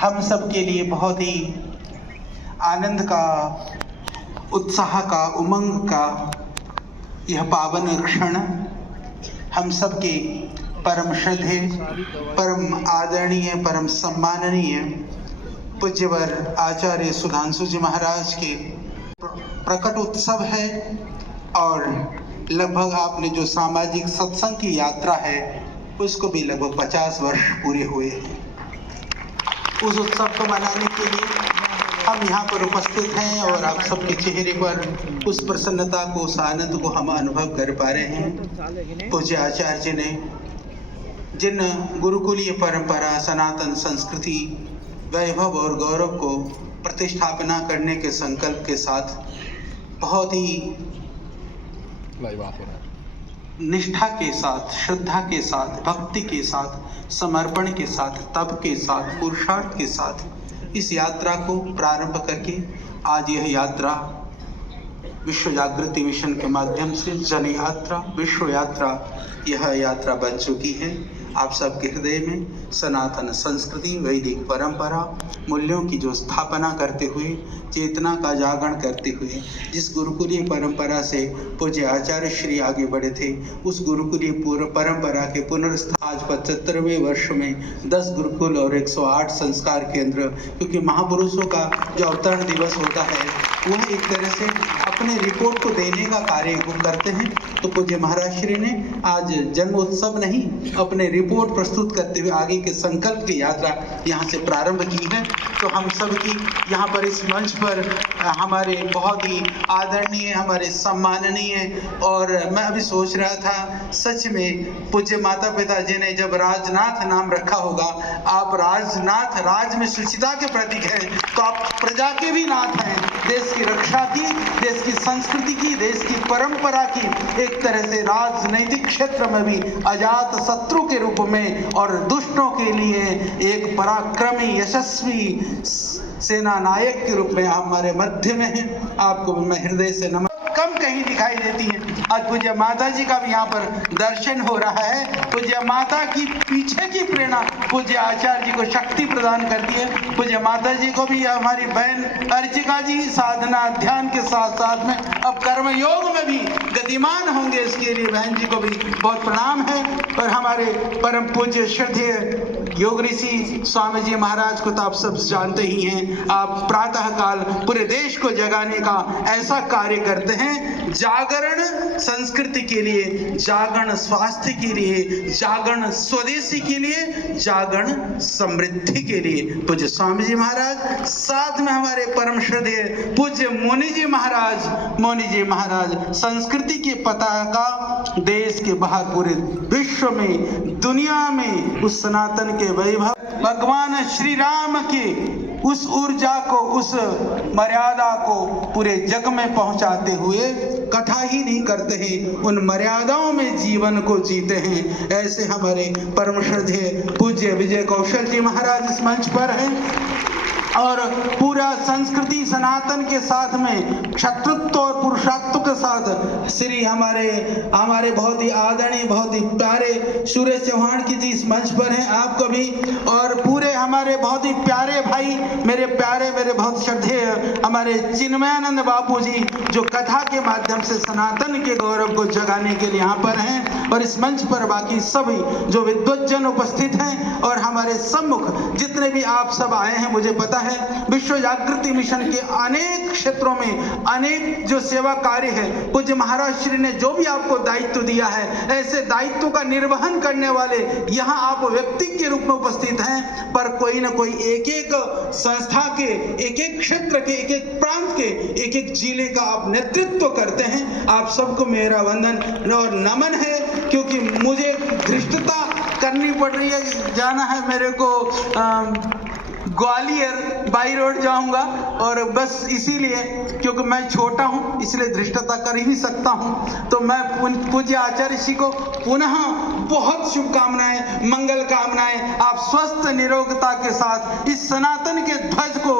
हम सब के लिए बहुत ही आनंद का, उत्साह का, उमंग का यह पावन क्षण हम सब के परम श्रद्धे, परम आदरणीय, परम सम्माननीय पूज्यवर आचार्य सुधांशु जी महाराज के प्रकट उत्सव है। और लगभग आपने जो सामाजिक सत्संग की यात्रा है उसको भी लगभग 50 वर्ष पूरे हुए हैं। उस उत्सव को मनाने के लिए हम यहाँ पर उपस्थित हैं और आप सबके चेहरे पर उस प्रसन्नता को, उस आनंद को हम अनुभव कर पा रहे हैं। पूज्य आचार्य जी ने जिन गुरुकुलीय परंपरा, सनातन संस्कृति, वैभव और गौरव को प्रतिष्ठापना करने के संकल्प के साथ बहुत ही निष्ठा के साथ, श्रद्धा के साथ, भक्ति के साथ, समर्पण के साथ, तप के साथ, पुरुषार्थ के साथ इस यात्रा को प्रारंभ करके आज यह यात्रा विश्व जागृति मिशन के माध्यम से जन यात्रा, विश्व यात्रा, यह यात्रा बन चुकी है। आप सबके हृदय में सनातन संस्कृति, वैदिक परंपरा, मूल्यों की जो स्थापना करते हुए, चेतना का जागरण करते हुए जिस गुरुकुलीय परंपरा से पूज्य आचार्य श्री आगे बढ़े थे, उस गुरुकुलीय परंपरा के पुनर्स्थापना आज 75वें वर्ष में 10 गुरुकुल और 108 संस्कार केंद्र, क्योंकि महापुरुषों का जो अवतरण दिवस होता है वह एक तरह से अपने रिपोर्ट को देने का कार्य वो करते हैं। तो पूज्य महाराज श्री ने आज जन्मोत्सव नहीं, अपने रिपोर्ट प्रस्तुत करते हुए आगे के संकल्प की यात्रा यहाँ से प्रारंभ की है। तो हम सब की यहाँ पर इस मंच पर हमारे बहुत ही आदरणीय, हमारे सम्माननीय, और मैं अभी सोच रहा था सच में पूज्य माता पिता जी ने जब राजनाथ नाम रखा होगा, आप राजनाथ, राज में शुचिता के प्रतीक हैं, तो आप प्रजा के भी नाथ हैं। देश की रक्षा की, देश की संस्कृति की, देश की परंपरा की, एक तरह से राजनैतिक क्षेत्र में भी अजात शत्रु के रूप में और दुष्टों के लिए एक पराक्रमी, यशस्वी सेना नायक के रूप में आप हमारे मध्य में हैं। आपको भी मैं हृदय से नमन। कम कहीं दिखाई देती हैं। आज पूज्य माता जी का भी यहाँ पर दर्शन हो रहा है। पूज्य माता की पीछे की प्रेरणा पूज्य आचार्य जी को शक्ति प्रदान करती है। पूज्य माता जी को भी हमारी बहन अर्चिका जी साधना ध्यान के साथ साथ में अब कर्म योग में भी गतिमान होंगे, इसके लिए बहन जी को भी बहुत प्रणाम है। और हमारे परम पूज्य श्रद्धेय योग ऋषि स्वामी जी महाराज को तो आप सब जानते ही हैं। आप प्रातः काल पूरे देश को जगाने का ऐसा कार्य करते हैं, जागरण संस्कृति के लिए, जागरण स्वास्थ्य के लिए, जागरण स्वदेशी के लिए, जागरण समृद्धि के लिए। पूज्य स्वामी जी महाराज, साथ में हमारे परम श्रद्धेय पूज्य मुनि जी महाराज संस्कृति की पताका देश के बाहर पूरे विश्व में, दुनिया में उस सनातन के वैभव, भगवान श्री राम की उस ऊर्जा को, उस मर्यादा को पूरे जग में पहुंचाते हुए कथा ही नहीं करते हैं, उन मर्यादाओं में जीवन को जीते हैं। ऐसे हमारे परम श्रद्धेय पूज्य विजय कौशल जी महाराज इस मंच पर हैं और पूरा संस्कृति सनातन के साथ में क्षत्रुत्व और पुरुषार्थ के साथ श्री हमारे बहुत ही आदरणीय, बहुत ही प्यारे सुरेश चौहान की जी इस मंच पर हैं। आपको भी, और पूरे हमारे बहुत ही प्यारे भाई, मेरे बहुत श्रद्धेय हमारे चिन्मयानंद बापू जी, जो कथा के माध्यम से सनातन के गौरव को जगाने के लिए यहाँ पर हैं। और इस मंच पर बाकी सभी जो विद्वज्जन उपस्थित हैं और हमारे सम्मुख जितने भी आप सब आए हैं, मुझे पता है विश्व जागृति मिशन के अनेक क्षेत्रों में अनेक जो सेवा कार्य है, पूज्य महाराज श्री ने जो भी आपको दायित्व दिया है, ऐसे दायित्व का निर्वहन करने वाले यहाँ आप व्यक्ति के रूप में उपस्थित हैं। पर कोई न कोई एक एक संस्था के, एक एक क्षेत्र के, एक एक प्रांत के, एक एक जिले का आप नेतृत्व करते हैं। आप सबको मेरा वंदन और नमन है, क्योंकि मुझे धृष्टता करनी पड़ रही है, जाना है मेरे को ग्वालियर बाई रोड जाऊंगा, और बस इसीलिए, क्योंकि मैं छोटा हूं इसलिए धृष्टता कर ही सकता हूं। तो मैं पूज्य आचार्य जी को पुनः बहुत शुभकामनाएं, मंगल कामनाएं। आप स्वस्थ निरोगता के साथ इस सनातन के ध्वज को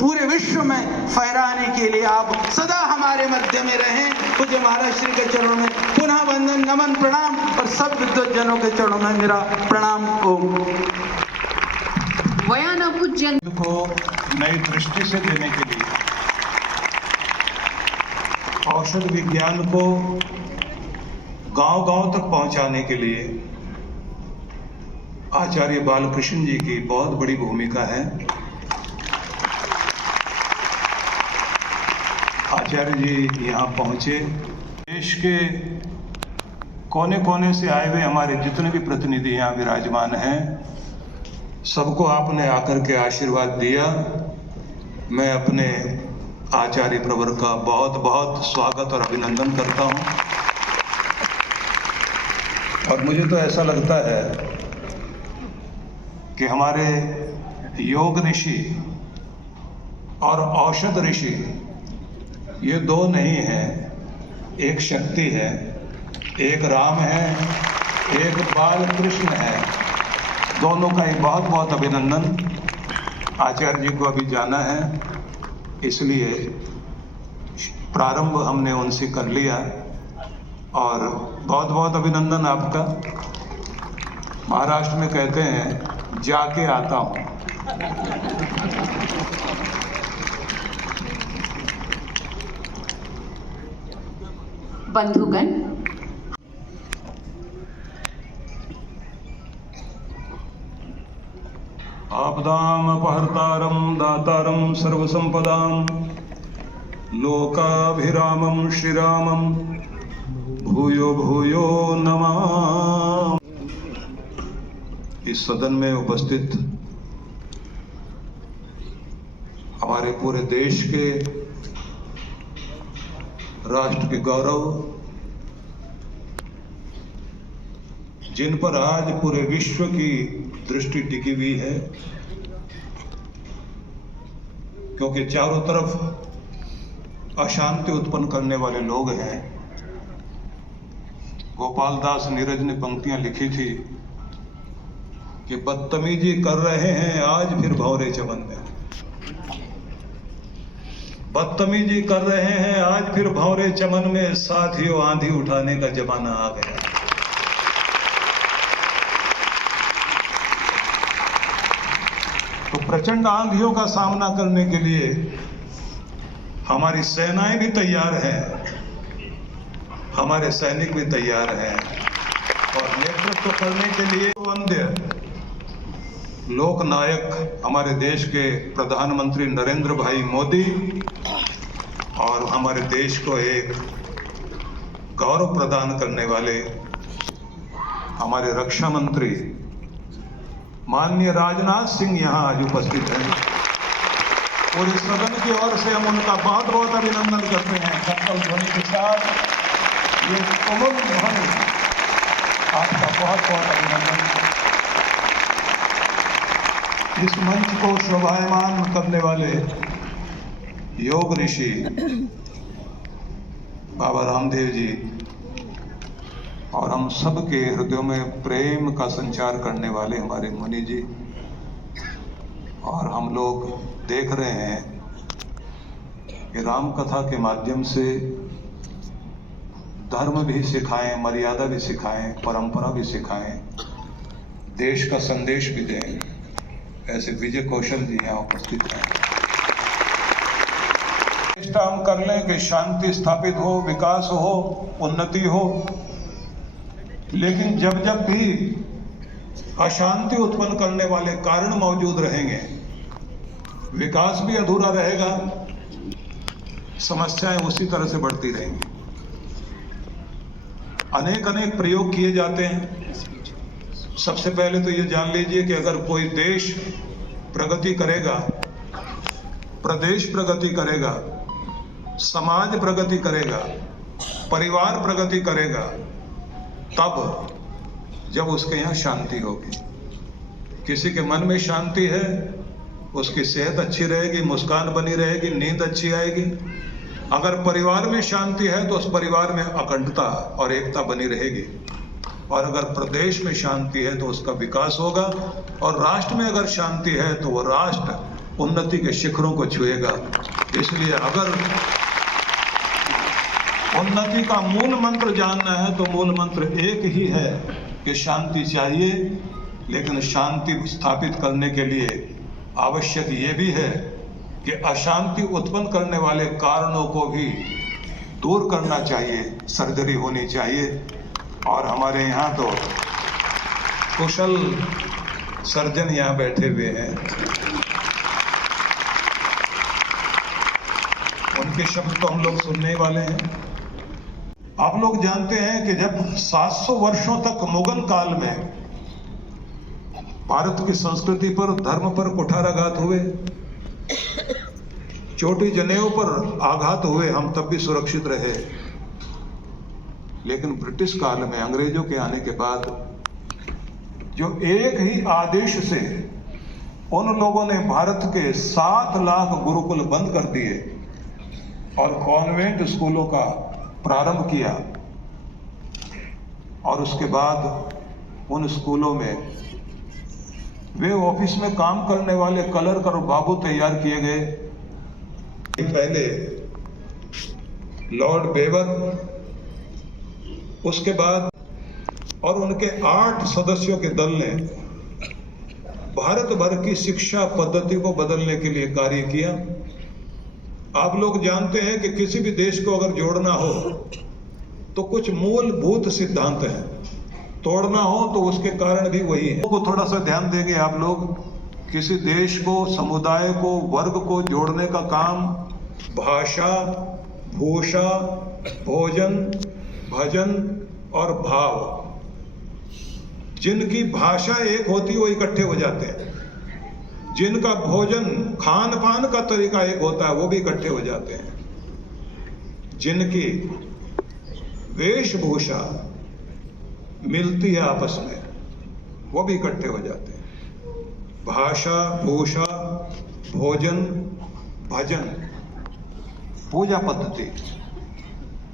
पूरे विश्व में फहराने के लिए आप सदा हमारे मध्य में रहें। पूज्य महाराज श्री के चरणों में पुनः वंदन, नमन, प्रणाम, और सब विद्वत जनों के चरणों में मेरा प्रणाम। ओम। वयानं पूज्य जन को नई दृष्टि से देने के लिए, औषध विज्ञान को गांव-गांव तक पहुंचाने के लिए आचार्य बालकृष्ण जी की बहुत बड़ी भूमिका है। आचार्य जी यहाँ पहुंचे, देश के कोने कोने से आए हुए हमारे जितने भी प्रतिनिधि यहाँ विराजमान हैं, सबको आपने आकर के आशीर्वाद दिया। मैं अपने आचार्य प्रवर का बहुत बहुत स्वागत और अभिनंदन करता हूँ। और मुझे तो ऐसा लगता है कि हमारे योग ऋषि और औषध ऋषि ये दो नहीं हैं, एक शक्ति है, एक राम है, एक बालकृष्ण है। दोनों का ही बहुत बहुत अभिनंदन। आचार्य जी को अभी जाना है, इसलिए प्रारंभ हमने उनसे कर लिया और बहुत बहुत अभिनंदन आपका। महाराष्ट्र में कहते हैं जाके आता हूँ। बंधुगण, आपदाम अपहर्तारं दातारं सर्वसंपदां लोकाभिरामं श्रीरामं भूयो भूयो नमामि। इस सदन में उपस्थित हमारे पूरे देश के, राष्ट्र के गौरव, जिन पर आज पूरे विश्व की दृष्टि टिकी हुई है, क्योंकि चारों तरफ अशांति उत्पन्न करने वाले लोग हैं। गोपाल दास नीरज ने पंक्तियां लिखी थी कि बदतमीजी कर रहे हैं आज फिर भंवरे चमन में, बदतमीजी कर रहे हैं आज फिर भंवरे चमन में, साथियों आंधी उठाने का जमाना आ गया। तो प्रचंड आंधियों का सामना करने के लिए हमारी सेनाएं भी तैयार हैं, हमारे सैनिक भी तैयार हैं, और नेतृत्व करने के लिए वंद्य लोकनायक हमारे देश के प्रधानमंत्री नरेंद्र भाई मोदी और हमारे देश को एक गौरव प्रदान करने वाले हमारे रक्षा मंत्री माननीय राजनाथ सिंह यहाँ आज उपस्थित हैं। और इस सदन की ओर से हम उनका बहुत बहुत अभिनंदन करते हैं। सकल ध्वनि के साथ ये उमंग ध्वनि, आपका बहुत बहुत अभिनंदन। इस मंच को शोभायमान करने वाले योग ऋषि बाबा रामदेव जी और हम सब के हृदयों में प्रेम का संचार करने वाले हमारे मुनि जी, और हम लोग देख रहे हैं कि राम कथा के माध्यम से धर्म भी सिखाएं, मर्यादा भी सिखाएं, परंपरा भी सिखाएं, देश का संदेश भी दें। ऐसे विजय कौशल जी यहाँ उपस्थित हैं। चेष्टा हम कर लें कि शांति स्थापित हो, विकास हो, उन्नति हो, लेकिन जब जब भी अशांति उत्पन्न करने वाले कारण मौजूद रहेंगे, विकास भी अधूरा रहेगा, समस्याएं उसी तरह से बढ़ती रहेंगी। अनेक अनेक प्रयोग किए जाते हैं। सबसे पहले तो ये जान लीजिए कि अगर कोई देश प्रगति करेगा, प्रदेश प्रगति करेगा, समाज प्रगति करेगा, परिवार प्रगति करेगा, तब जब उसके यहाँ शांति होगी। किसी के मन में शांति है, उसकी सेहत अच्छी रहेगी, मुस्कान बनी रहेगी, नींद अच्छी आएगी। अगर परिवार में शांति है तो उस परिवार में अखंडता और एकता बनी रहेगी, और अगर प्रदेश में शांति है तो उसका विकास होगा, और राष्ट्र में अगर शांति है तो वो राष्ट्र उन्नति के शिखरों को छुएगा। इसलिए अगर उन्नति का मूल मंत्र जानना है तो मूल मंत्र एक ही है कि शांति चाहिए, लेकिन शांति स्थापित करने के लिए आवश्यक ये भी है कि अशांति उत्पन्न करने वाले कारणों को भी दूर करना चाहिए, सर्जरी होनी चाहिए। और हमारे यहाँ तो कुशल सर्जन यहाँ बैठे हुए हैं, उनके शब्द तो हम लोग सुनने ही वाले हैं। आप लोग जानते हैं कि जब 700 वर्षों तक मुगल काल में भारत की संस्कृति पर, धर्म पर कुठाराघात हुए, चोटी जनेऊ पर आघात हुए, हम तब भी सुरक्षित रहे। लेकिन ब्रिटिश काल में अंग्रेजों के आने के बाद जो एक ही आदेश से उन लोगों ने भारत के 7 लाख गुरुकुल बंद कर दिए और कॉन्वेंट स्कूलों का प्रारंभ किया, और उसके बाद उन स्कूलों में वे ऑफिस में काम करने वाले क्लर्क और बाबू तैयार किए गए। पहले लॉर्ड बेवर, उसके बाद और उनके 8 सदस्यों के दल ने भारत भर की शिक्षा पद्धति को बदलने के लिए कार्य किया। आप लोग जानते हैं कि किसी भी देश को अगर जोड़ना हो तो कुछ मूलभूत सिद्धांत हैं, तोड़ना हो तो उसके कारण भी वही है। को थोड़ा सा ध्यान देंगे आप लोग, किसी देश को, समुदाय को, वर्ग को जोड़ने का काम भाषा, भूषा, भोजन, भजन और भाव, जिनकी भाषा एक होती है वो इकट्ठे हो जाते हैं, जिनका भोजन, खान पान का तरीका एक होता है वो भी इकट्ठे हो जाते हैं, जिनकी वेशभूषा मिलती है आपस में वो भी इकट्ठे हो जाते हैं। भाषा, भूषा, भोजन, भजन, पूजा पद्धति,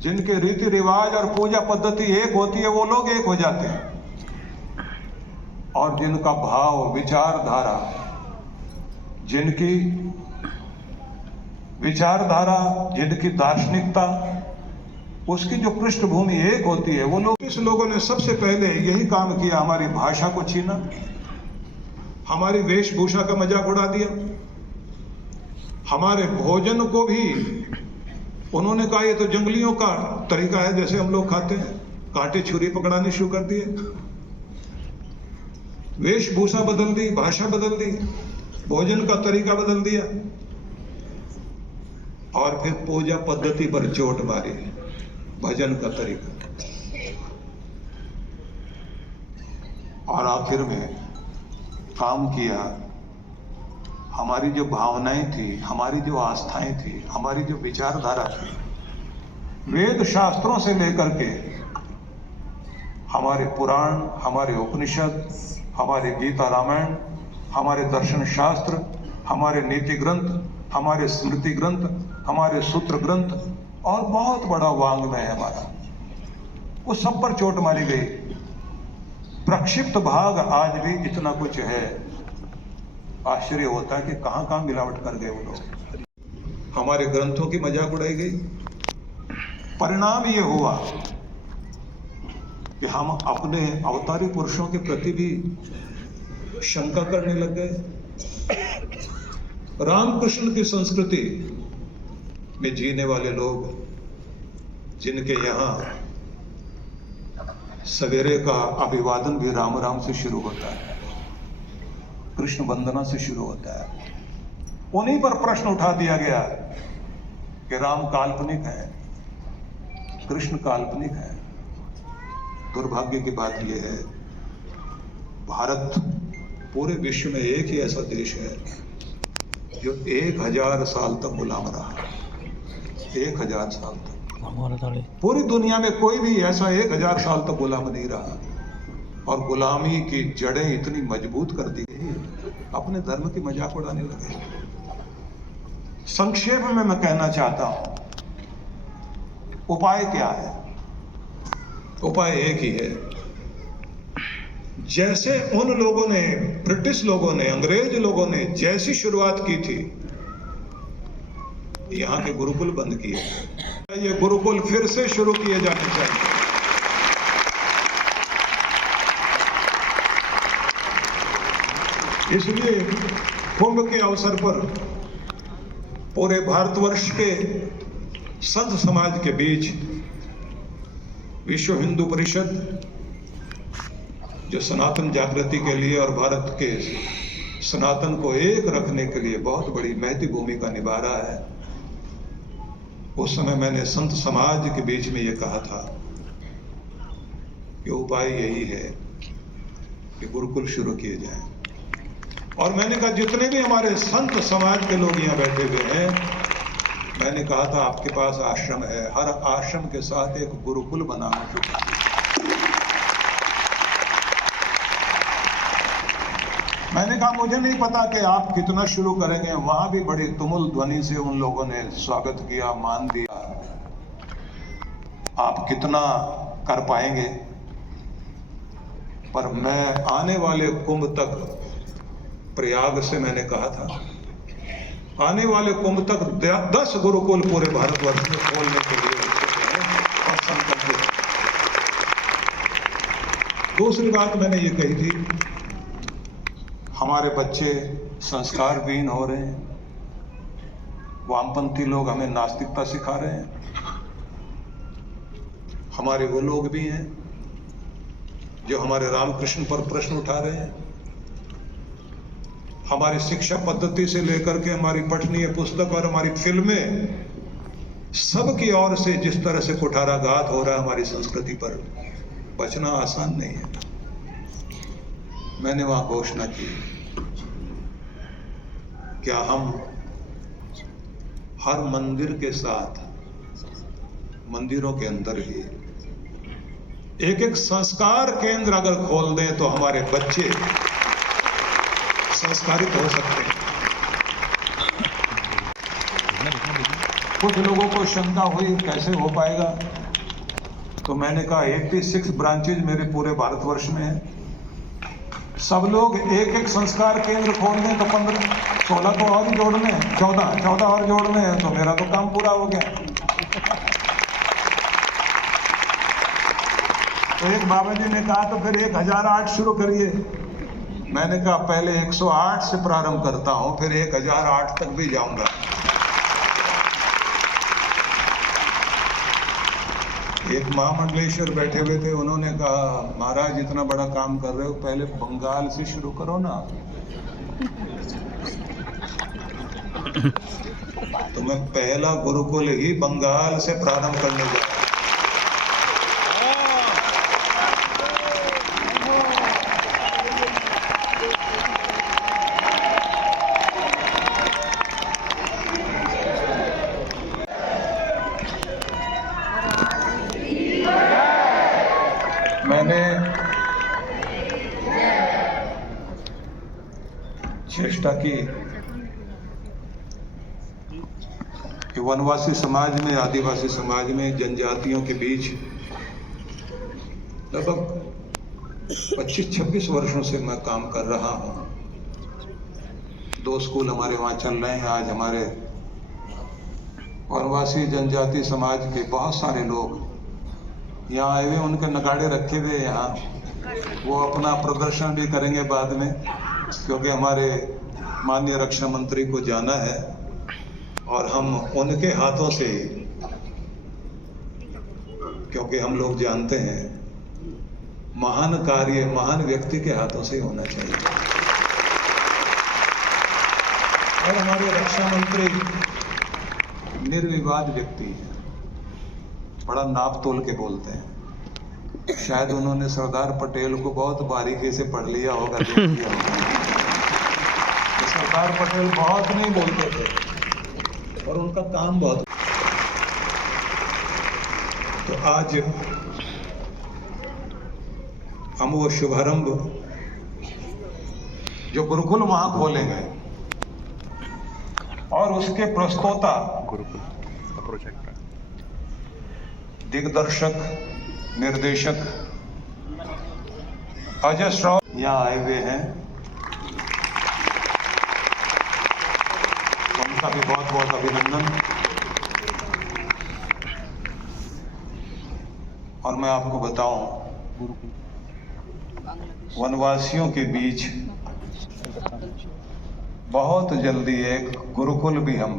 जिनके रीति रिवाज और पूजा पद्धति एक होती है वो लोग एक हो जाते हैं। और जिनका भाव, विचारधारा, जिनकी विचारधारा, जिनकी दार्शनिकता, उसकी जो पृष्ठभूमि एक होती है वो लोग। इस लोगों ने सबसे पहले यही काम किया, हमारी भाषा को छीना, हमारी वेशभूषा का मजाक उड़ा दिया, हमारे भोजन को भी उन्होंने कहा ये तो जंगलियों का तरीका है, जैसे हम लोग खाते हैं, कांटे छुरी पकड़ाने शुरू कर दिए। वेशभूषा बदल दी, भाषा बदल दी, भोजन का तरीका बदल दिया, और फिर पूजा पद्धति पर चोट मारी, भजन का तरीका, और आखिर में काम किया हमारी जो भावनाएं थी, हमारी जो आस्थाएं थी, हमारी जो विचारधारा थी, वेद शास्त्रों से लेकर के हमारे पुराण, हमारे उपनिषद, हमारे गीता रामायण, हमारे दर्शन शास्त्र, हमारे नीति ग्रंथ, हमारे स्मृति ग्रंथ, हमारे सूत्र ग्रंथ, और बहुत बड़ा वाङ्मय है हमारा, उस सब पर चोट मारी गई। प्रक्षिप्त भाग आज भी इतना कुछ है, आश्चर्य होता है कि कहां कहां मिलावट कर गए वो लोग। हमारे ग्रंथों की मजाक उड़ाई गई। परिणाम ये हुआ कि हम अपने अवतारी पुरुषों के प्रति भी शंका करने लग गए। रामकृष्ण की संस्कृति में जीने वाले लोग, जिनके यहाँ सवेरे का अभिवादन भी राम राम से शुरू होता है, कृष्ण वंदना से शुरू होता है, उन्हीं पर प्रश्न उठा दिया गया कि राम काल्पनिक है, कृष्ण काल्पनिक है। दुर्भाग्य की बात यह है, भारत पूरे विश्व में एक ही ऐसा देश है जो 1000 साल तक गुलाम रहा। 1000 साल तक पूरी दुनिया में कोई भी ऐसा 1000 साल तक गुलाम नहीं रहा, और गुलामी की जड़ें इतनी मजबूत कर दी गई, अपने धर्म की मजाक उड़ाने लगे। संक्षेप में मैं कहना चाहता हूं, उपाय क्या है? उपाय एक ही है। जैसे उन लोगों ने, ब्रिटिश लोगों ने, अंग्रेज लोगों ने जैसी शुरुआत की थी, यहाँ के गुरुकुल बंद किए, ये गुरुकुल फिर से शुरू किए जाने चाहिए। इसलिए कुंभ के अवसर पर पूरे भारतवर्ष के संत समाज के बीच विश्व हिंदू परिषद, जो सनातन जागृति के लिए और भारत के सनातन को एक रखने के लिए बहुत बड़ी महती भूमिका निभा रहा है, उस समय मैंने संत समाज के बीच में ये कहा था कि उपाय यही है कि गुरुकुल शुरू किए जाएं। और मैंने कहा जितने भी हमारे संत समाज के लोग यहाँ बैठे हुए हैं, मैंने कहा था आपके पास आश्रम है, हर आश्रम के साथ एक गुरुकुल बनाना चाहिए। मैंने कहा मुझे नहीं पता कि आप कितना शुरू करेंगे। वहां भी बड़ी तुमुल ध्वनि से उन लोगों ने स्वागत किया, मान दिया। आप कितना कर पाएंगे, पर मैं आने वाले कुंभ तक, प्रयाग से मैंने कहा था, आने वाले कुंभ तक 10 गुरुकुल पूरे भारतवर्ष में खोलने के लिए और संकल्पित। दूसरी बात मैंने ये कही थी, हमारे बच्चे संस्कारविहीन हो रहे हैं, वामपंथी लोग हमें नास्तिकता सिखा रहे हैं। हमारे वो लोग भी हैं जो हमारे रामकृष्ण पर प्रश्न उठा रहे हैं। हमारी शिक्षा पद्धति से लेकर के हमारी पठनीय पुस्तक और हमारी फिल्में, सबकी ओर से जिस तरह से कुठाराघात हो रहा है हमारी संस्कृति पर, बचना आसान नहीं है। मैंने वहां घोषणा की, क्या हम हर मंदिर के साथ, मंदिरों के अंदर ही एक एक संस्कार केंद्र अगर खोल दें तो हमारे बच्चे संस्कारित हो सकते हैं। कुछ लोगों को शंका हुई कैसे हो पाएगा, तो मैंने कहा 86 ब्रांचेज मेरे पूरे भारतवर्ष में है। सब लोग एक एक संस्कार केंद्र खोल दें तो 16 को और ही जोड़ने, 14 और जोड़ने हैं, तो मेरा तो काम पूरा हो गया। तो एक बाबा जी ने कहा तो फिर 1008 शुरू करिए। मैंने कहा पहले 108 से प्रारंभ करता हूं, फिर 1008 तक भी जाऊंगा। एक महामंडलेश्वर बैठे हुए थे, उन्होंने कहा महाराज इतना बड़ा काम कर रहे हो, पहले बंगाल से शुरू करो ना। तो मैं पहला गुरुकुल ही बंगाल से प्रारंभ करने जा रहा हूं। मैंने चेष्टा की कि वनवासी समाज में, आदिवासी समाज में, जनजातियों के बीच लगभग 25-26 वर्षों से मैं काम कर रहा हूँ। 2 स्कूल हमारे वहाँ चल रहे हैं। आज हमारे वनवासी जनजाति समाज के बहुत सारे लोग यहाँ आए हुए, उनके नगाड़े रखे हुए यहाँ, वो अपना प्रदर्शन भी करेंगे बाद में, क्योंकि हमारे माननीय रक्षा मंत्री को जाना है और हम उनके हाथों से, क्योंकि हम लोग जानते हैं महान कार्य महान व्यक्ति के हाथों से होना चाहिए। और हमारे रक्षा मंत्री निर्विवाद व्यक्ति हैं, बड़ा नाप तोल के बोलते हैं। शायद उन्होंने सरदार पटेल को बहुत बारीकी से पढ़ लिया होगा, देख लिया होगा। तो सरदार पटेल बहुत नहीं बोलते थे और उनका काम बहुत। तो आज हम वो शुभारंभ जो गुरुकुल वहां खोलेंगे और उसके प्रस्तोता, दिग्दर्शक, निर्देशक अजय श्रॉफ यहाँ आए हुए हैं। उनका भी बहुत बहुत अभिनंदन। और मैं आपको बताऊं, वनवासियों के बीच बहुत जल्दी एक गुरुकुल भी हम,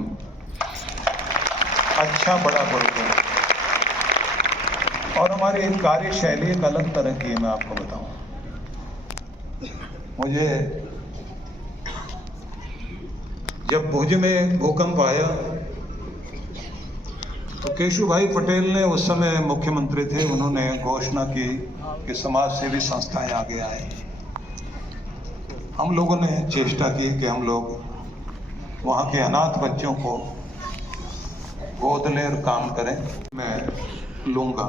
अच्छा बड़ा गुरुकुल, और हमारी कार्यशैली एक अलग तरह की है। मैं आपको बताऊं, मुझे जब भुज में भूकंप आया तो केशु भाई पटेल ने, उस समय मुख्यमंत्री थे, उन्होंने घोषणा की कि समाज सेवी संस्थाएं आगे आए। हम लोगों ने चेष्टा की कि हम लोग वहाँ के अनाथ बच्चों को गोद लें और काम करें। मैं लूँगा।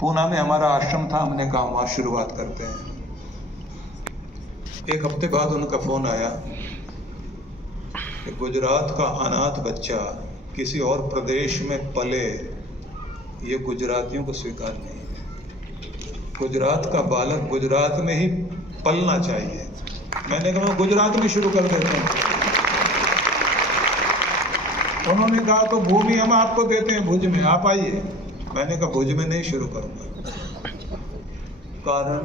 पूना में हमारा आश्रम था, हमने कहा वहाँ शुरुआत करते हैं। एक हफ्ते बाद उनका फ़ोन आया कि गुजरात का अनाथ बच्चा किसी और प्रदेश में पले, ये गुजरातियों को स्वीकार नहीं है। गुजरात का बालक गुजरात में ही पलना चाहिए। मैंने कहा गुजरात में शुरू कर देते हैं। उन्होंने कहा तो भूमि हम आपको देते हैं भुज में, आप आइए। मैंने कहा भुज में नहीं शुरू करूँगा। कारण,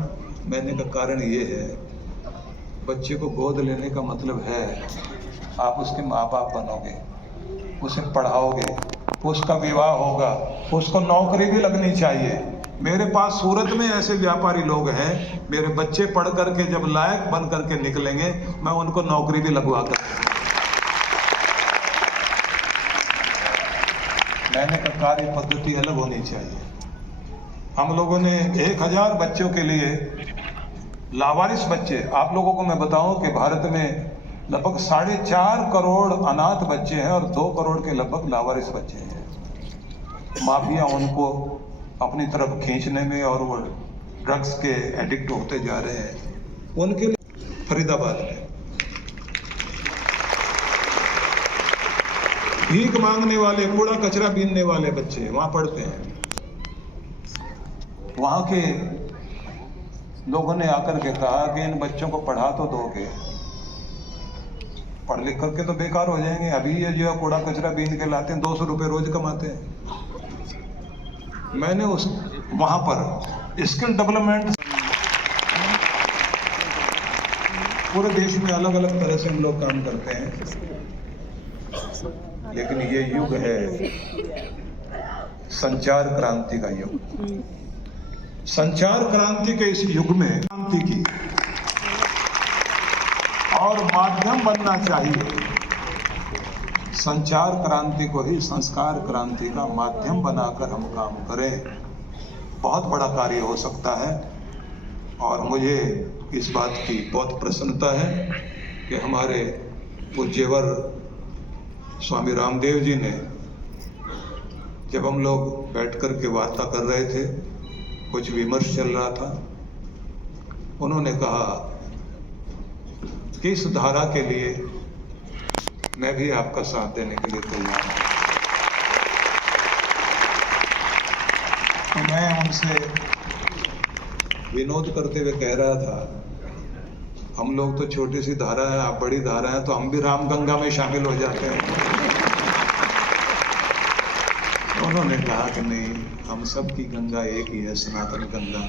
मैंने कहा कारण ये है, बच्चे को गोद लेने का मतलब है आप उसके माँ बाप बनोगे, उसे पढ़ाओगे, उसका विवाह होगा, उसको नौकरी भी लगनी चाहिए। मेरे पास सूरत में ऐसे व्यापारी लोग हैं, मेरे बच्चे पढ़ करके जब लायक बन करके निकलेंगे, मैं उनको नौकरी भी लगवा कर। मैंने कहा कार्य पद्धति अलग होनी चाहिए। हम लोगों ने 1000 बच्चों के लिए, लावारिस बच्चे, आप लोगों को मैं बताऊं कि भारत में लगभग 4.5 करोड़ अनाथ बच्चे हैं और 2 करोड़ के लगभग लावारिस बच्चे हैं। माफिया उनको अपनी तरफ खींचने में और वो ड्रग्स के एडिक्ट होते जा रहे हैं। उनके लिए फरीदाबाद में भीख मांगने वाले, कूड़ा कचरा बीनने वाले बच्चे वहाँ पढ़ते हैं। वहाँ के लोगों ने आकर के कहा कि इन बच्चों को पढ़ा तो दोगे, पढ़ लिख करके तो बेकार हो जाएंगे। अभी ये जो कूड़ा कचरा बीन के लाते हैं, 200 रुपये रोज कमाते हैं। मैंने उस वहाँ पर स्किल डेवलपमेंट, पूरे देश में अलग अलग तरह से हम लोग काम करते हैं, लेकिन ये युग है संचार क्रांति का युग। संचार क्रांति के इस युग में क्रांति की और माध्यम बनना चाहिए। संचार क्रांति को ही संस्कार क्रांति का माध्यम बनाकर हम काम करें, बहुत बड़ा कार्य हो सकता है। और मुझे इस बात की बहुत प्रसन्नता है कि हमारे पूज्यवर स्वामी रामदेव जी ने, जब हम लोग बैठकर के वार्ता कर रहे थे, कुछ विमर्श चल रहा था, उन्होंने कहा कि इस धारा के लिए मैं भी आपका साथ देने के लिए तैयार हूं। तो मैं उनसे विनोद करते हुए कह रहा था, हम लोग तो छोटी सी धारा है, आप बड़ी धारा है, तो हम भी रामगंगा में शामिल हो जाते हैं। तो उन्होंने कहा कि नहीं, हम सब की गंगा एक ही है, सनातन गंगा,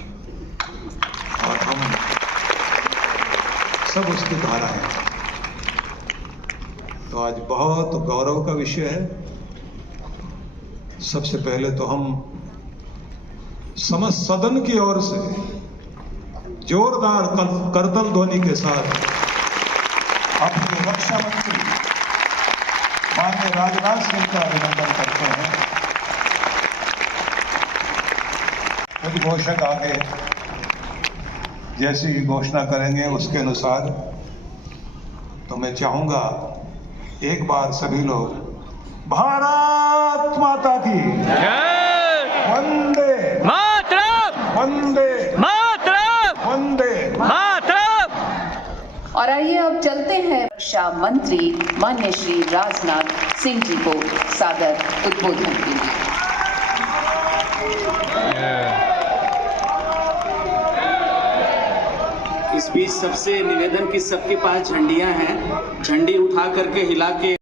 और हम सब उसकी धारा है। तो आज बहुत गौरव का विषय है। सबसे पहले तो हम समस्त सदन की ओर से जोरदार करतल ध्वनि के साथ अपने रक्षा मंत्री माननीय राजनाथ सिंह का अभिनंदन करते हैं। उद्घोषक आगे जैसी घोषणा करेंगे उसके अनुसार, तो मैं चाहूंगा एक बार सभी लोग भारत माता की वंदे मातरम, वंदे मातरम, वंदे मातरम। और आइए अब चलते हैं रक्षा मंत्री माननीय श्री राजनाथ सिंह जी को सादर उद्बोधन के लिए। इस बीच सबसे निवेदन की सबके पास झंडियां हैं, झंडी उठा करके हिला के